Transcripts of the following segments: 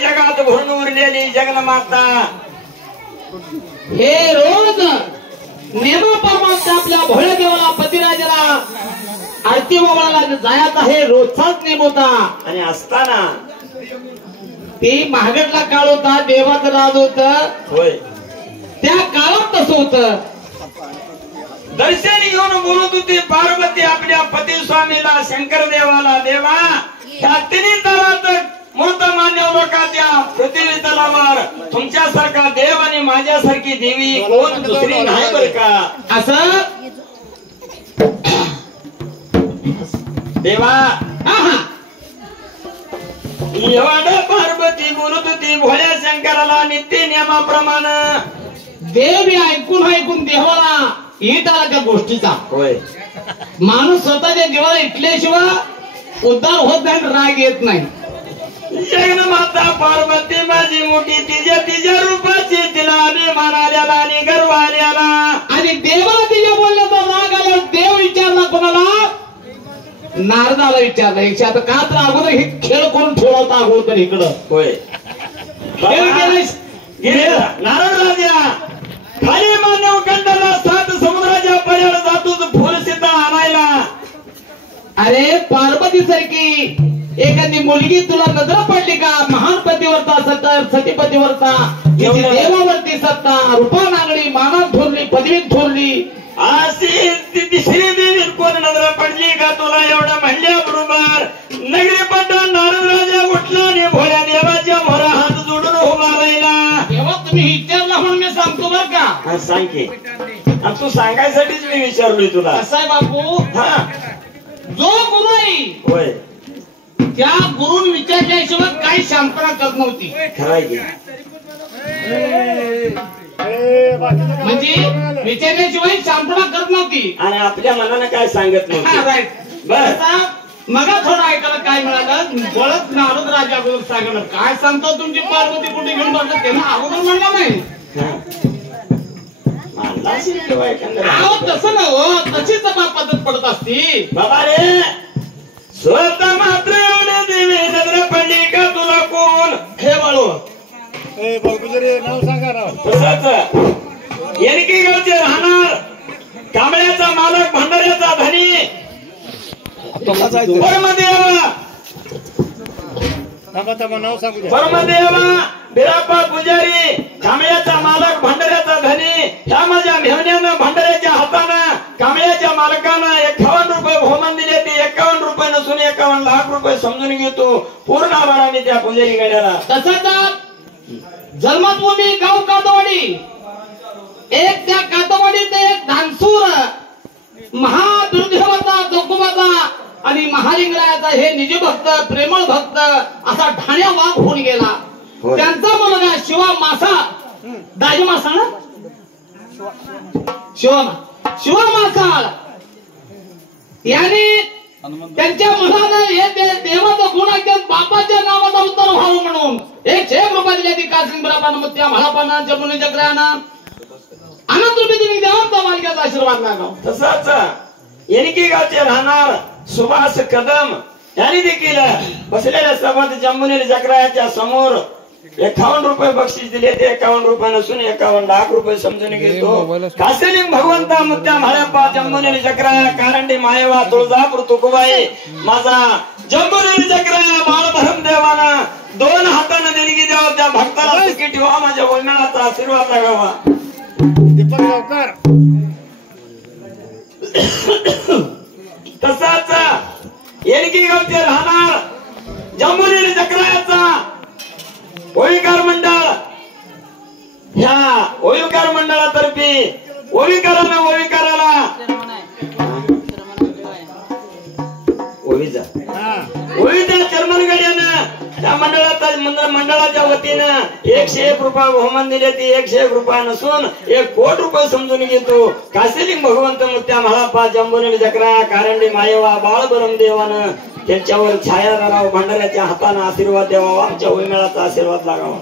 जगात भरून उरलेली जगन्माता हे रोज नेमाप्रमाणे आपल्या भोळ्या देवाला पतिराजाला आरती ओवाळायला जायचा हे रोजचाच नेम होता. आणि असताना ते महागडला काळ होता, देवाचं राज होत. होय, त्या काळात तसं होतं. दर्शन घेऊन बोलत होती पार्वती आपल्या पती स्वामीला, शंकर देवाला, देवा ह्या तिन्ही तलात मोठा मान्य लोका द्या पृथ्वी तलावर तुमच्यासारखा देव आणि माझ्यासारखी देवी कोण दुसरी नाही बर का. असं देवा एवढं पार्वती बोलत होती भोळ्या शंकराला नित्य नियमाप्रमाणे. देव ऐकून ऐकून देवाला येत आला त्या गोष्टीचा. होय, माणूस स्वतःच्या देवाला इटल्याशिवाय उद्धार होत नाही, राग येत नाही. जगन्माता पार्वती माझी मोठी तिच्या रूपाची तिला अभिमान आल्याला आणि गर्व आल्याला. आणि देवाला तिच्या बोलण्याचा राग आला. देव विचारला कोणाला, नारदाला विचारलं एकशे आता का तर अगोदर हे खेळ करून ठेवला होता अगोदर इकडं होय खेळ केलेस नारद राजा खाली मानव कंडाला 7 समुद्राच्या पर्याड जातो फुल सीता आणायला. अरे पार्वती सारखी एखादी मुलगी तुला नजर पडली का? महान पतिव्रता सतीपतिव्रता तिची देवावरती सत्ता रूपा नागडी मानात थोरली पदवीत थोरली अशी तिसरी देवी कोण नजर पडली का तुला? एवढं म्हणल्याबरोबर नगरी पट्टा नारद राजा उठला आणि भोळ्या देवाच्या मोरा हात जोडून उभा राहिला. तेव्हा तुम्ही विचारला म्हणून मी सांगतो बर का. सांग की तू सांगायसाठीच मी विचारलोय तुला. कसं आहे बापू, हा जो गुरु आहे होय त्या गुरुन विचारल्याशिवाय काही शांतता करत नव्हती. खराय की म्हणजे विचारल्याशिवाय शांतता करत नव्हती आणि आपल्या मनानं काय सांगत नव्हती. राईट बर मगा थोडं ऐकायला काय मिळालं, बळच नारद राजा अगोदर सांगणं काय सांगतो तुमची पार्वती कुठे घेऊन बसत तेव्हा अगोदर म्हणलं नाही. मानला असेल किंवा एखादं अहो तसं ना हो, तशीच पद्धत पडत असती. बाबा रे स्वतः मात्र एवढे देवी नजर पडली का तुला कोण? हे बाळू नाव सांगा राव. तसंच येणकी गावचे राहणार कांबळ्याचा मालक भंडाऱ्याचा धनी परमदेवा नाव सांगू द्या. परमदेवा बिराप्पा पुजारी कांबळ्याचा मालक भंडाऱ्याचा धनी ह्या माझ्या मेहण्यानं भंडाऱ्याच्या हातानं कांबळ्याच्या मालकानं 51 रुपये भोमन दिले. ते 51 रुपये नसून 51 लाख रुपये समजून घेतो पूर्ण आभाराने त्या पुजारी गड्याला. तसंच जन्मभूमी गाव कातवाडी एक त्या कातवाडीत एक धानसूर महादुर्देवता जोगोबाचा आणि महालिंगरायाचा हे निजभक्त प्रेमळ भक्त असा ठाण्या वाघ होऊन गेला. त्यांचा मुलगा शिवा मासा दाजी मासा ना शिवा मासाळ याने त्यांच्या मुलानं हे देवाचा गुण ऐकून बापाच्या नावाचा उत्तर व्हावं म्हणून 1 रुपये दिले. ती कासिंबरापानं मग त्या म्हाळापानं जमुनी चक्रानं अनंत रुपये दिली देवाचा मालकाचा आशीर्वाद लागाव. तसंच येणकी गावचे राहणार सुभाष कदम यांनी देखील बसलेल्या सभात जम्मुनी चक्राच्या समोर 51 रुपये बक्षीस दिले. ते 51 रुपये नसून 51 लाख रुपये समजून घेतो. कासेलिंग भगवंता मुद्द्या म्हाळ्याप्पा जम्मुनी चक्रा कारंडी मायवा तुळजापूर तुकुबाई माझा जम्मुनी चक्रा बाळभरम देवाना 2 हाताने देणगी द्यावा. त्या भक्ताला तिकीट ठेवा. माझ्या वैनाचा आशीर्वाद लागावा. दीपक गावकर तसाच येणकी गावचे राहणार जम्मुनी चक्राचा ओविकार मंडळ ह्या ओविकार मंडळातर्फे ओविकाराला ओविजा चर्मन गड्यानं त्या मंडळाच्या वतीनं 101 रुपये बहुमान दिले. ती 101 रुपये नसून 1 कोटी रुपये समजून घेतो. कासेलिंग भगवंत मुत्या म्हाळाप्पा जम्मुनी चक्रा कारंडी मायवा बाळभरम देवानं त्यांच्यावर छायाराव भंडाऱ्याच्या हाताने आशीर्वाद द्यावा. आमच्या वैमेळाचा आशीर्वाद लागावा.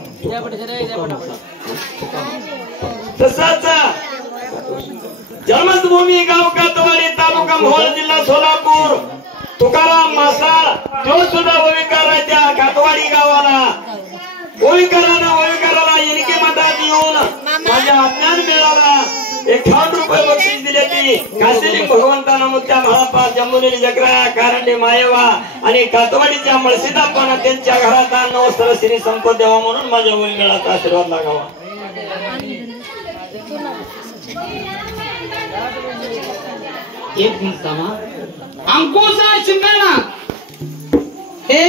तसाच जन्मभूमी गाव कातवाडी तालुका मोहोळ जिल्हा सोलापूर तुकाराम मासाळ तो सुद्धा ओविकाराच्या कातवाडी गावाला ओविकाराला येणकी मठात येऊन माझ्या अज्ञान मिळाला. 51 रुपये बक्षीस दिले. ती कासेलिंग भगवंतानं मुत्या म्हाळाप्पा जम्मुनी चक्रा कारंडी मायवा आणि कातवाडीच्या मळसीदापणा त्यांच्या घरात नवस्त्र श्री संपत द्यावा म्हणून माझ्या वैमेळाचा आशीर्वाद लागावा. एक मिनिट अंकुशा शिंगाणा हे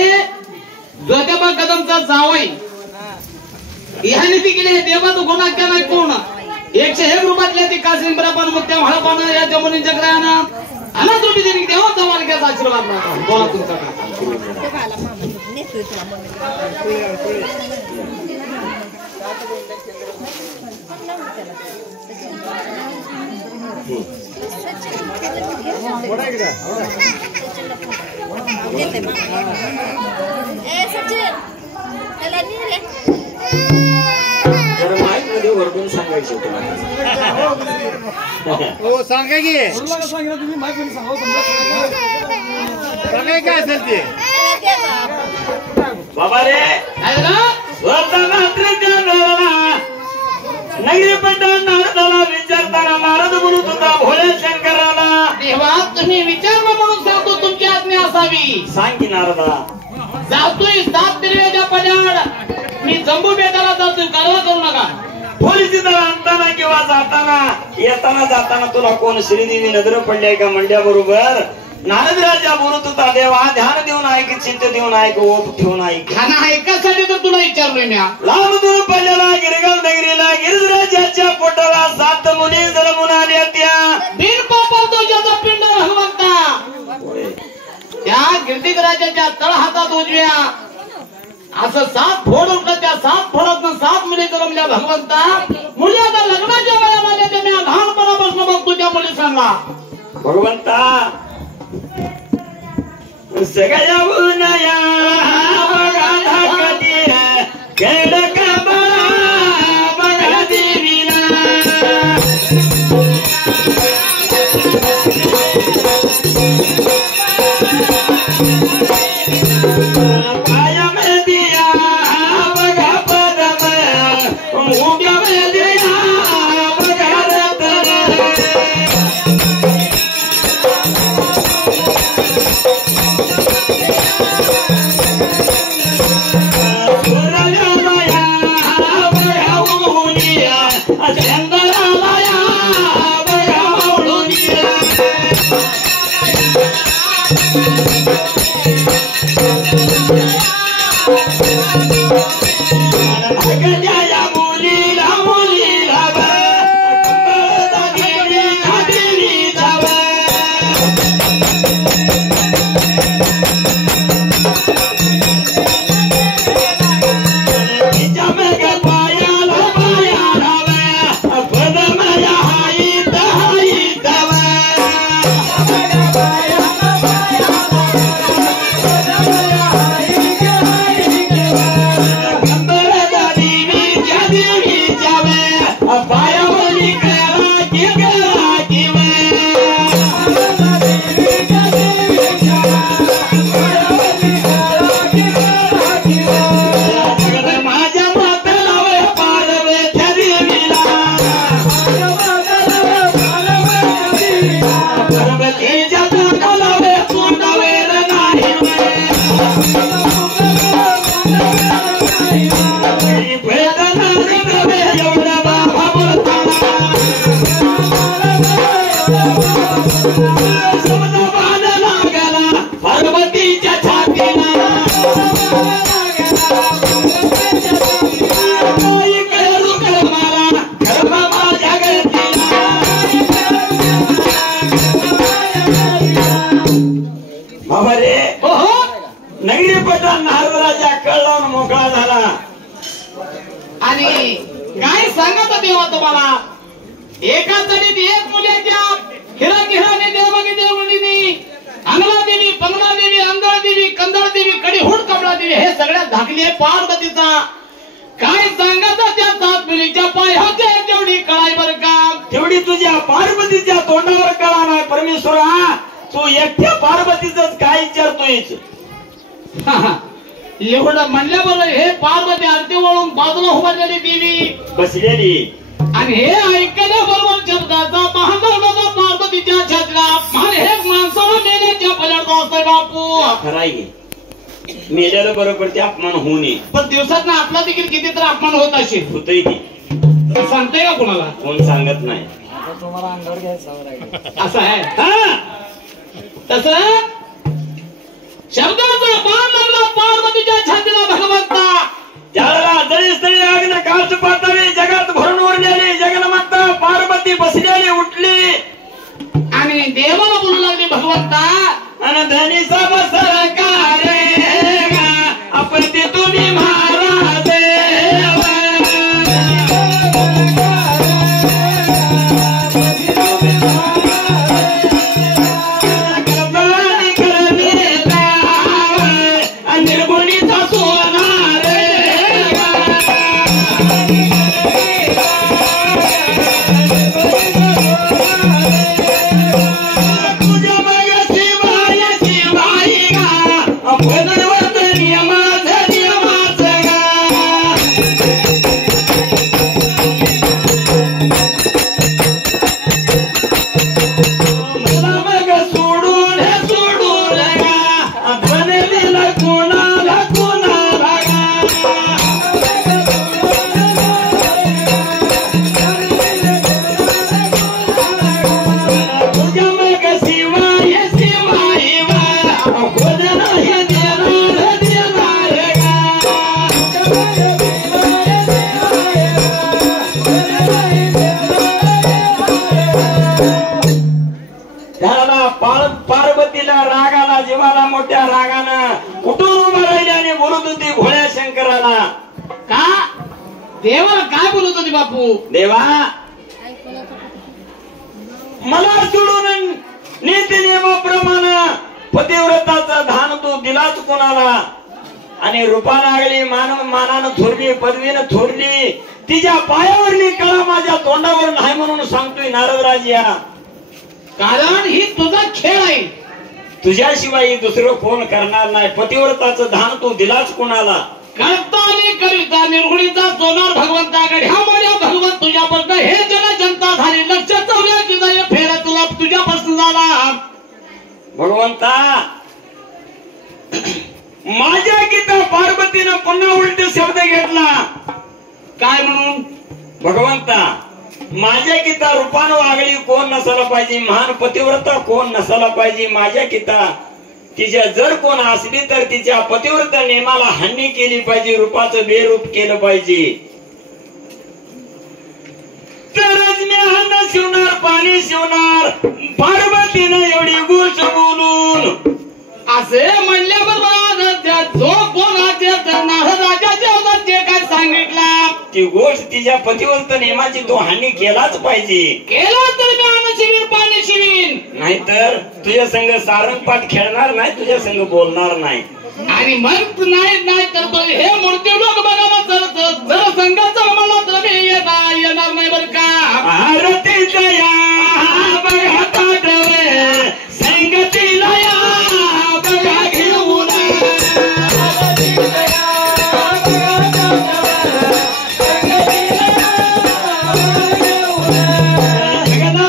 ज्योतिबा कदमचा जावई ह्याने ती केली. देवाचं गुन्हा केलाय पूर्ण 101 रुपयातल्या ती कासिंबरापान मग त्या म्हाळापानं या जमुनी चक्रानं अनंत रुपये दिली. देवाचा मालकाचा आशीर्वाद लागावा. बोला तुमचा माईक मध्ये वरडून सांगायचं हो सांगा की सांगाय काय असेल ते बाबा रे आहे ना? स्वतः रात्री त्या वेळेला नगरी पट्टण नारदाला विचारताना नारद म्हणत होता भोळे शंकराला देवा तुम्ही विचारणं म्हणून सांगतो तुमची आज्ञा असावी. सांग की नारदा. जातोय 7 दिवसाच्या पल्याड मी जम्बू बेटाला जातोय कारवा करू नका. पोलीस दल आणताना किंवा जाताना येताना जाताना तुला कोण श्रीदेवी नजर पडली का म्हणल्याबरोबर नारद राजा बोलत होता देवा ध्यान देऊन ऐक चित्त देऊन ऐक ओप ठेवून ऐक. खाना ऐकासाठी तर तुला विचारलोय मी. लांब दूर पडलेला गिरगाव नगरीला गिरिजराजाच्या पोटाला 7 मुली जन्मून आल्या त्या बिन पापा तुझ्याचा पिंड भगवंता त्या गिरिजराजाच्या तळ हातात उजव्या असं 7 फोड उठलं. त्या 7 फोडातनं 7 मुली जन्मल्या भगवंता. मुली आता लग्नाच्या वयाला आल्या त्या मी लहानपणापासून मग तुझ्या मुली सांगा भगवंता सगळ्या उन्हाया बघा धाकटी केडक बळा बघा देवीला पायामदिया बघा पदम मुगमदिया बघा रतन नगरी पटण नारदराजा कळला मोकळा झाला. आणि काय सांगत देवा तुम्हाला एका तडीत एक मुलीच्या हिराने देवगी देवळीनी अंगला देवी पंगला देवी अंगळ देवी कंदळ देवी कडीहुड कमळा देवी हे सगळ्यात धाकली आहे पार्वतीचा. काय सांगत त्या 7 मुलीच्या पायाच्या जेवढी कळाय बर का तेवढी तुझ्या पार्वतीच्या तोंडावर कळा नाही. परमेश्वरा तू एकट्या पार्वतीच काय विचारतोय. एवढं म्हणल्याबरोबर हे पार्वती आरती वळून बाजूला उभारलेली देवी बसलेली आणि हे ऐकल्याबरोबर शब्दाचा महादेवाचा पार्वतीच्या छातीला अपमान हे माणसाला मेल्याच्या पल्याडतो असतोय बापू. खराय मेल्याला बरोबर ते अपमान होऊ नये. पण दिवसात ना आपला देखील किती तर अपमान होत असेल. होतय की सांगताय का कोणाला कोण सांगत नाही. असं आहे तस शब्दाचा बाण लागला पार्वतीच्या छातीला भगवंता. त्याला जळी स्थळी आग्न काच पातळी जगात भरून उरलेली जगन्माता पार्वती बसलेली उठली आणि देवाला बोलू लागली भगवंता आणि धनी सब सरकार आपण ते तुम्ही महाराज देवाला काय बोलत होती बापू? देवा मला सोडून नीती नियमाप्रमाणे पतिव्रताचा धान तू दिलाच कोणाला आणि रूपानं आगली मानानं थोरली पदवीनं थोरली तिच्या पायावरली कळा माझ्या तोंडावर नाही म्हणून सांगतोय नारदराजा. कारण ही तुझा खेळ आहे. तुझ्याशिवाय दुसरं कोण करणार नाही. पतिव्रताचं धान तू दिलाच कोणाला. करता आणि कविता निर्गुणीचा सोनार भगवंताकडे ह्या माझ्या भगवंत तुझ्यापर्यंत हे जण जनता झाली. लक्ष चौऱ्या फेरा तुला तुझ्यापासून झाला. भगवंता माझ्या गीता पार्वतीनं पुन्हा उलट शब्द घेतला. काय म्हणून? भगवंता माझ्या गीता रूपानं वागली कोण नसायला पाहिजे. महान पतिव्रता कोण नसायला पाहिजे. माझ्या गीता तिच्या जर कोण असली तर तिच्या पतिव्रता नेमाला हानी केली पाहिजे. रूपाचं बेरूप केलं पाहिजे. तरच मी अन्न शिवणार पाणी शिवणार. पार्वतीनं एवढी गोष्ट बोलून असे म्हणल्याबरोबर जो कोण राजाच्या जे काय सांगितलं ती गोष्ट तिच्या पतिव्रता नेमाची तो हानी केलाच पाहिजे. केला तर मी अन्न शिवीन पाणी शिवीन. नाहीतर तुझ्या संग सारंगपाठ खेळणार नाही. तुझ्या संग बोलणार नाही. आणि मग नाही तर हे मूर्ती लोक बघा जर संघाचा मला तर मी येणार नाही बरं का. आरतीचा या बघा ताटवे संगतीला या बघा घेऊन.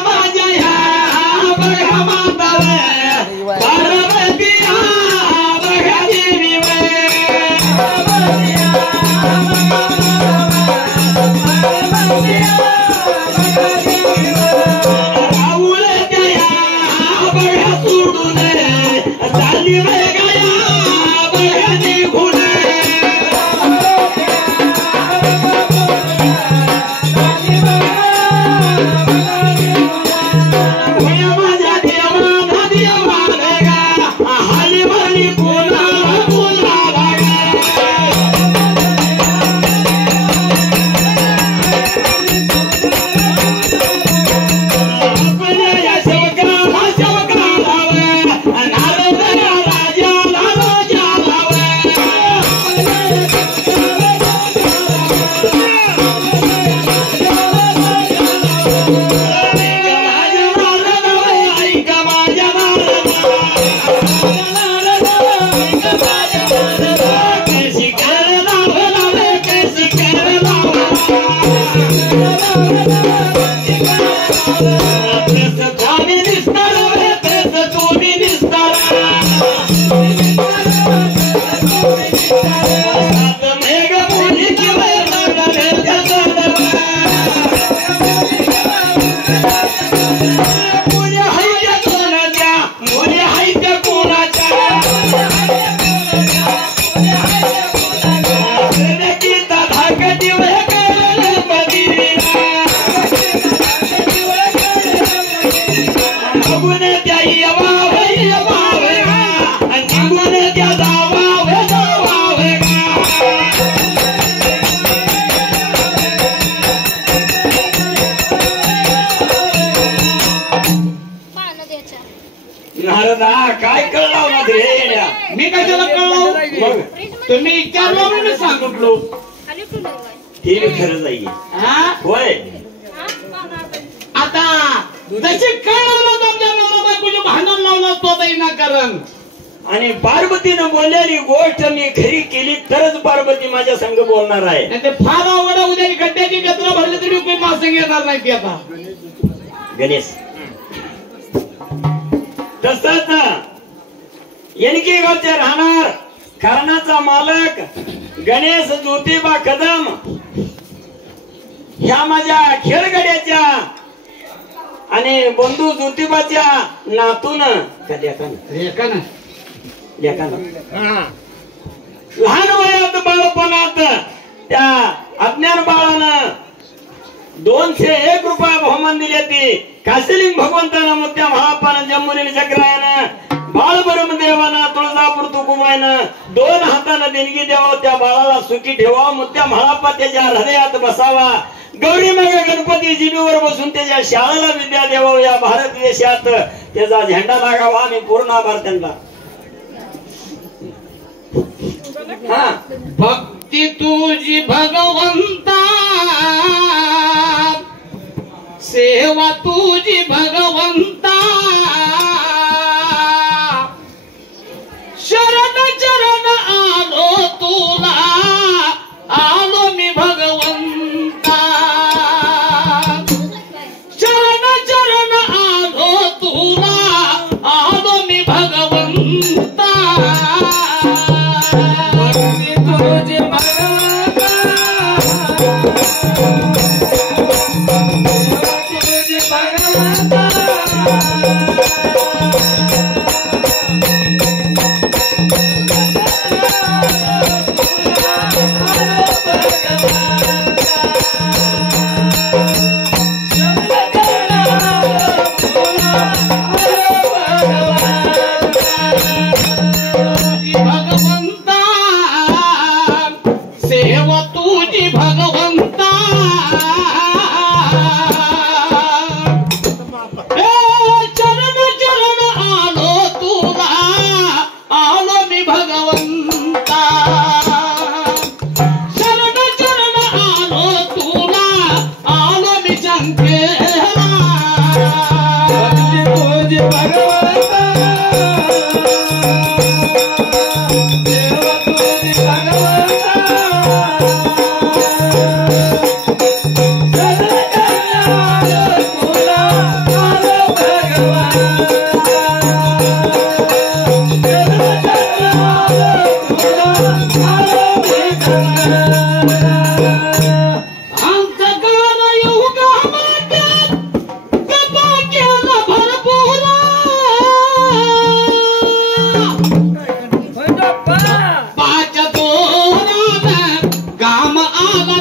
माझ्या ह्या बघा मातावे पार्वती बघा देवी राहुल दया बघा सोडून चालली गया बघा निघून. माझ्या देवा देवा गा हाली माली बोला बोला काय कळलं ना ते. मी कशाला कळलो? मग तुम्ही विचारलं म्हणून सांगितलो. ते खरं जाईल. होय आता जशी कळलं आमच्या नवरा बायकोचे भांडण लावलं तो कारण. आणि पार्वतीनं बोललेली गोष्ट मी खरी केली तरच पार्वती माझ्या संग बोलणार आहे. नाही ते फार अवघड. उद्या गड्ड्याची जत्रा भरली तरी काही मासंग येणार नाही ती. आता गणेश तसंच येणकी गावचे राहणार कर्णाचा मालक गणेश ज्योतिबा कदम ह्या माझ्या खेळगड्याच्या आणि बंधू ज्योतिबाच्या नातून लहान वयात बाळपणात त्या अज्ञान बाळानं 201 रुपये बहुमान दिली ती. काशिलिंग भगवंतानं मुत्या महापानं जम्मुनी चक्रायनं बाळ ब्रह्मदेवानं तुळजापूर तुकुबाईनं 2 हातानं देणगी द्यावं, त्या बाळाला सुखी ठेवा, मुत्या म्हाळापा त्याच्या हृदयात बसावा, गौरी मग गणपती जिबीवर बसून त्याच्या शाळेला विद्या द्यावं, या भारत देशात त्याचा झेंडा लागावा. आणि पूर्ण आभार त्यांना. हा, भक्ती तुझी भगवंता, सेवा तुझी भगवंता, शरण चरण आलो तुला, आलो मी भगवंता, शरण चरण आलो तुला, आलो मी भगवंता. तुझे भगवंता, तुझे भगवंता, सेवा तुझी भगवंता, चरण चरण आलो तुला, आलो मी भगवंता, शरण चरण आलो तुला, आलो मी शंकेला. तुझी भगवंता, देवा तुझी भगवंता,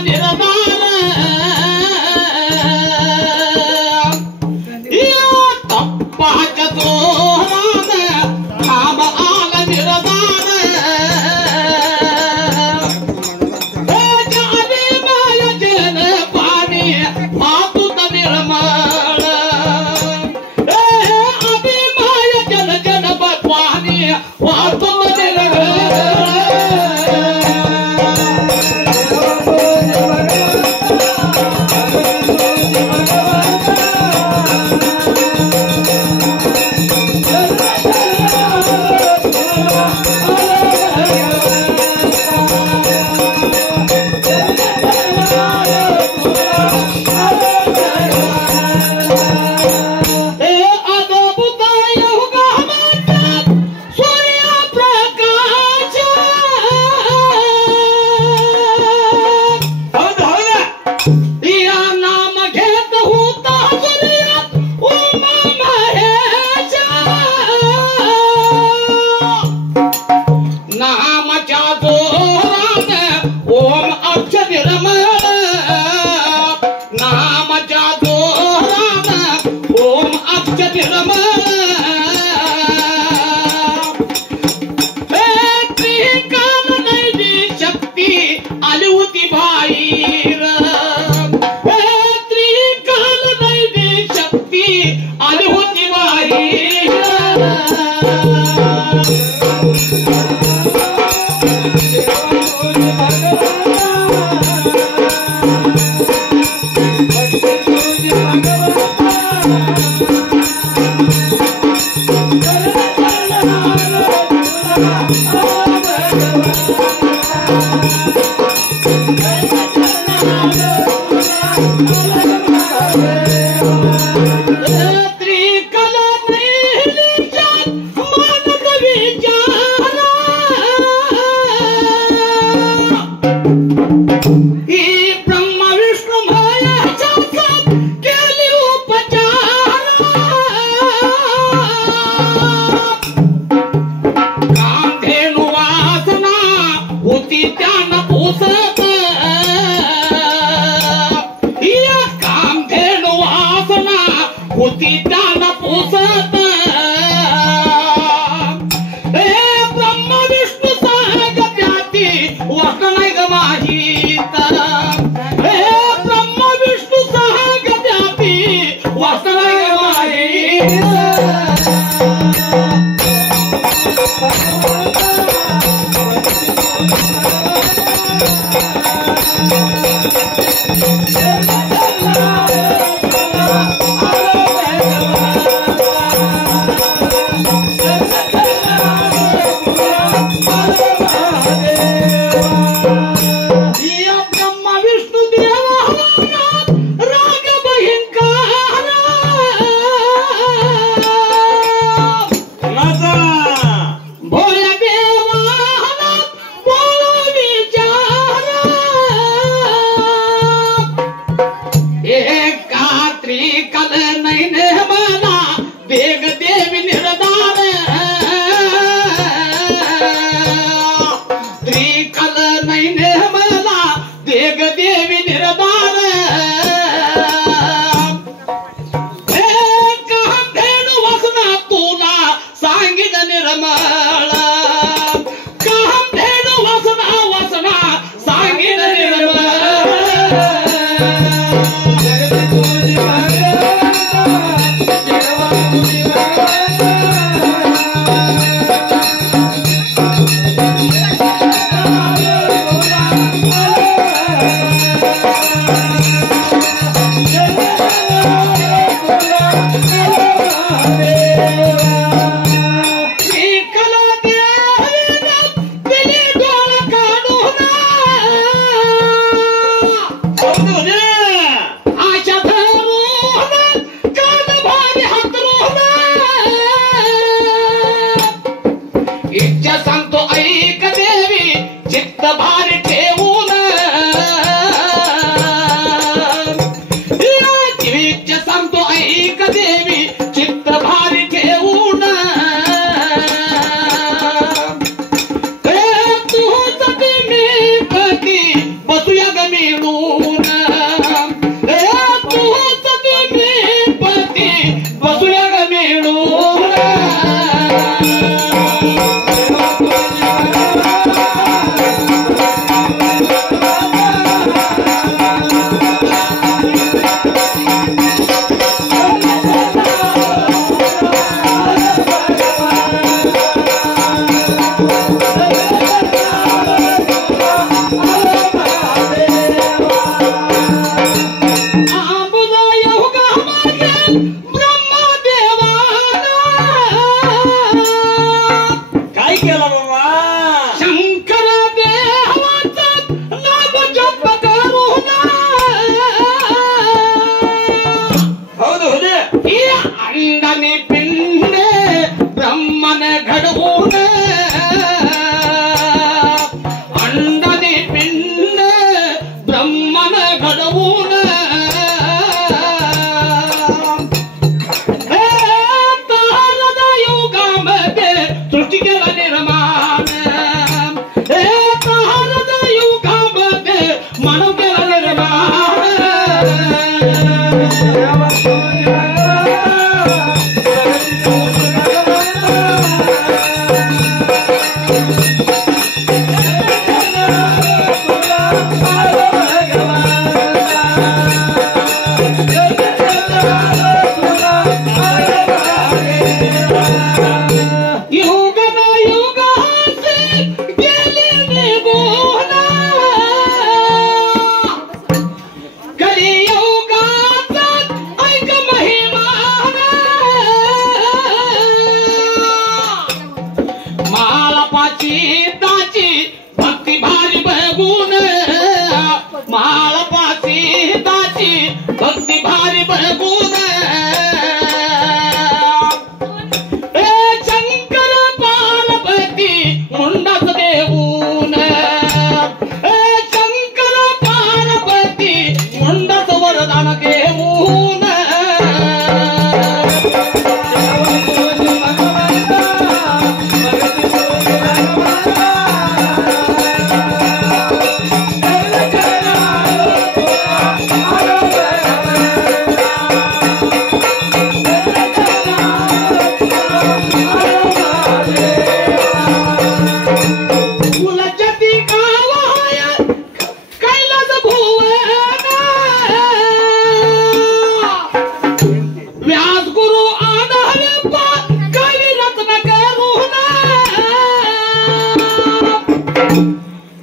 होती त्याला पोसत वाट नाही ग माझी हे ब्रह्म विष्णू सहाग द्यापी वाट नाही ग माझी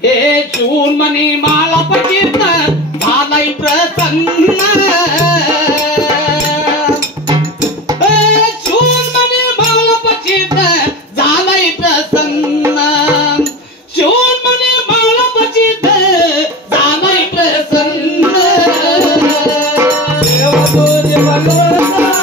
हे चून मनी माला पचित झालाय प्रसन्न चून मनी माला पचित झालाय प्रसन्न चून मनी माला पचित झालाय प्रसन्न देवा तुझे भगवंता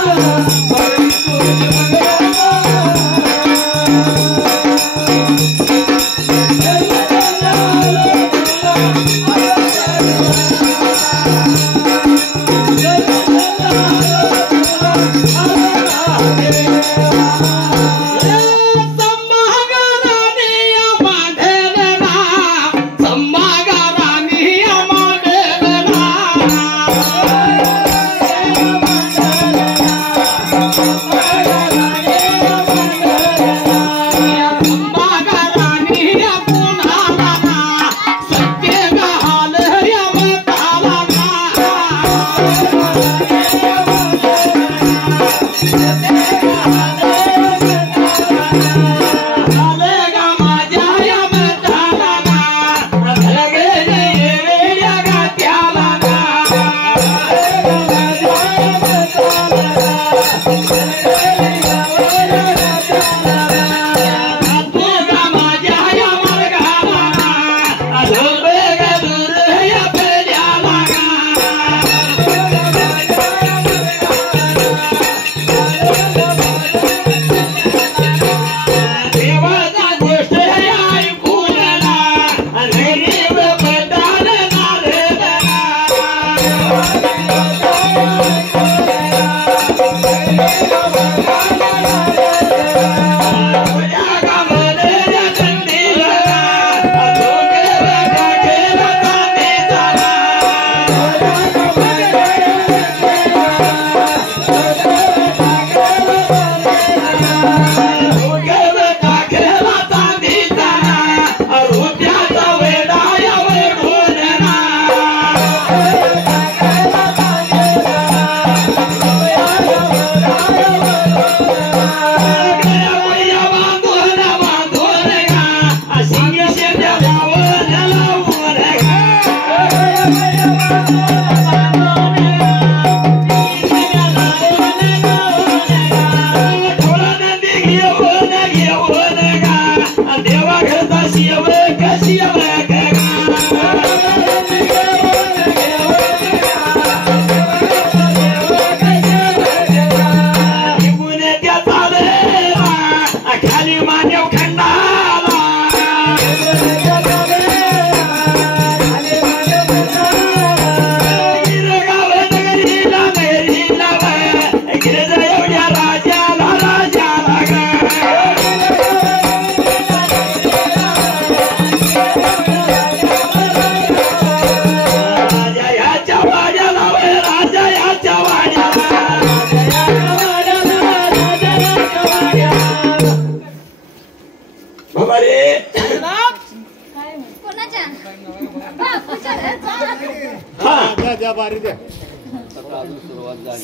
हरी तुझे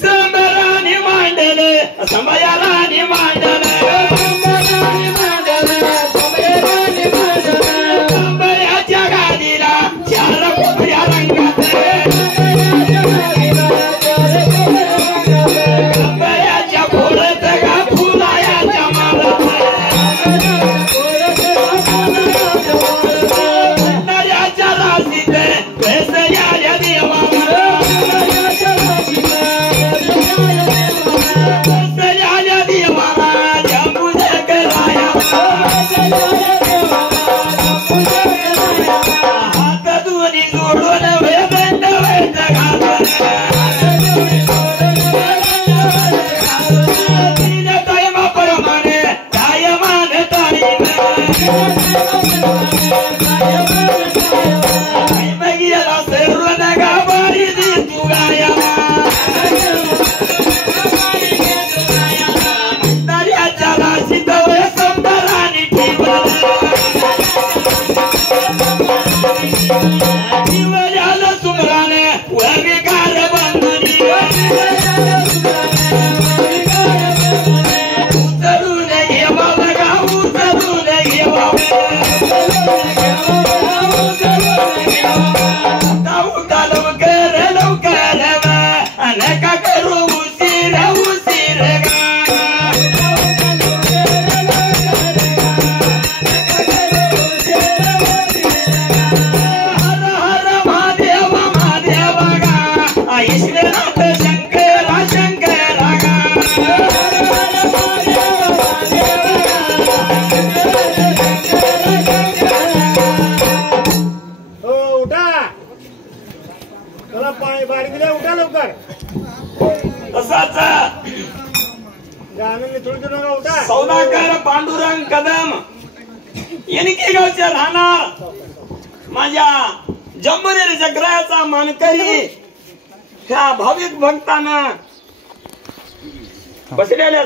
समरानी मांडले समयालानी मांडले अंबयाच्या गाडीला चार कोपऱ्या रंगात अंबयाच्या खोडत गा फुलायाच्या माळात नऱ्याच्या राशीत वेसयाच्या देवाला वेसयाच्या देवाला जंबू कराया बारी दिल्या उठा लवकर तसाच आनंद थोडी नका उठा सौदागर पांडुरंग कदम येणकी गावचे राहणार माझ्या जंबुरेली जगरायाचा मानकरी ह्या भाविक भक्तांना बसलेल्या